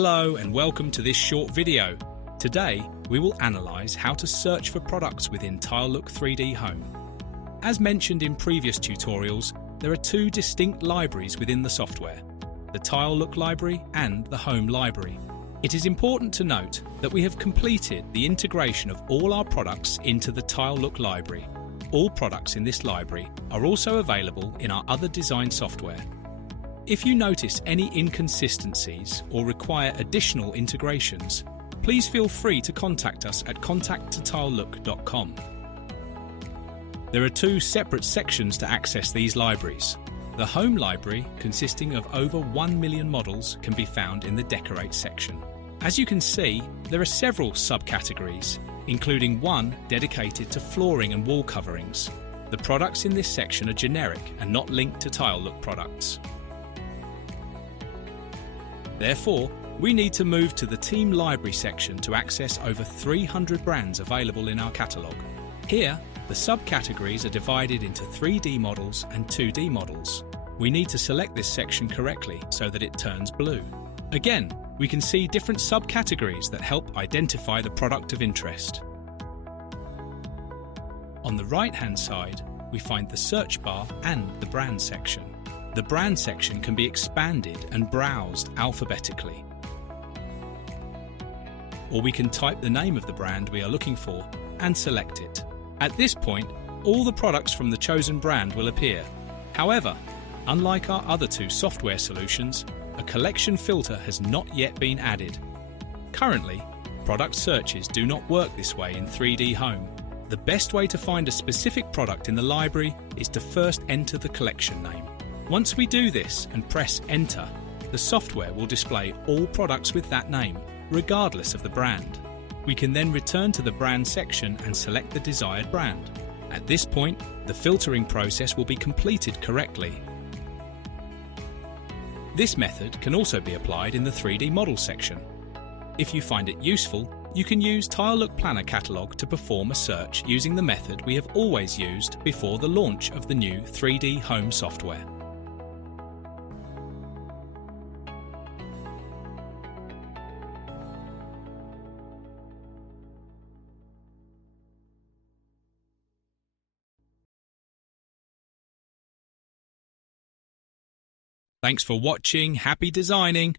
Hello and welcome to this short video. Today, we will analyse how to search for products within Tilelook 3D Home. As mentioned in previous tutorials, there are two distinct libraries within the software, the Tilelook library and the Home library. It is important to note that we have completed the integration of all our products into the Tilelook library. All products in this library are also available in our other design software. If you notice any inconsistencies or require additional integrations, please feel free to contact us at contact@tilelook.com. There are two separate sections to access these libraries. The Home library, consisting of over 1 million models, can be found in the Decorate section. As you can see, there are several subcategories, including one dedicated to flooring and wall coverings. The products in this section are generic and not linked to Tilelook products. Therefore, we need to move to the Team Library section to access over 300 brands available in our catalogue. Here, the subcategories are divided into 3D models and 2D models. We need to select this section correctly so that it turns blue. Again, we can see different subcategories that help identify the product of interest. On the right-hand side, we find the search bar and the brand section. The brand section can be expanded and browsed alphabetically. Or we can type the name of the brand we are looking for and select it. At this point, all the products from the chosen brand will appear. However, unlike our other two software solutions, a collection filter has not yet been added. Currently, product searches do not work this way in 3D Home. The best way to find a specific product in the library is to first enter the collection name. Once we do this and press Enter, the software will display all products with that name, regardless of the brand. We can then return to the brand section and select the desired brand. At this point, the filtering process will be completed correctly. This method can also be applied in the 3D model section. If you find it useful, you can use Tilelook Planner Catalogue to perform a search using the method we have always used before the launch of the new 3D Home software. Thanks for watching. Happy designing!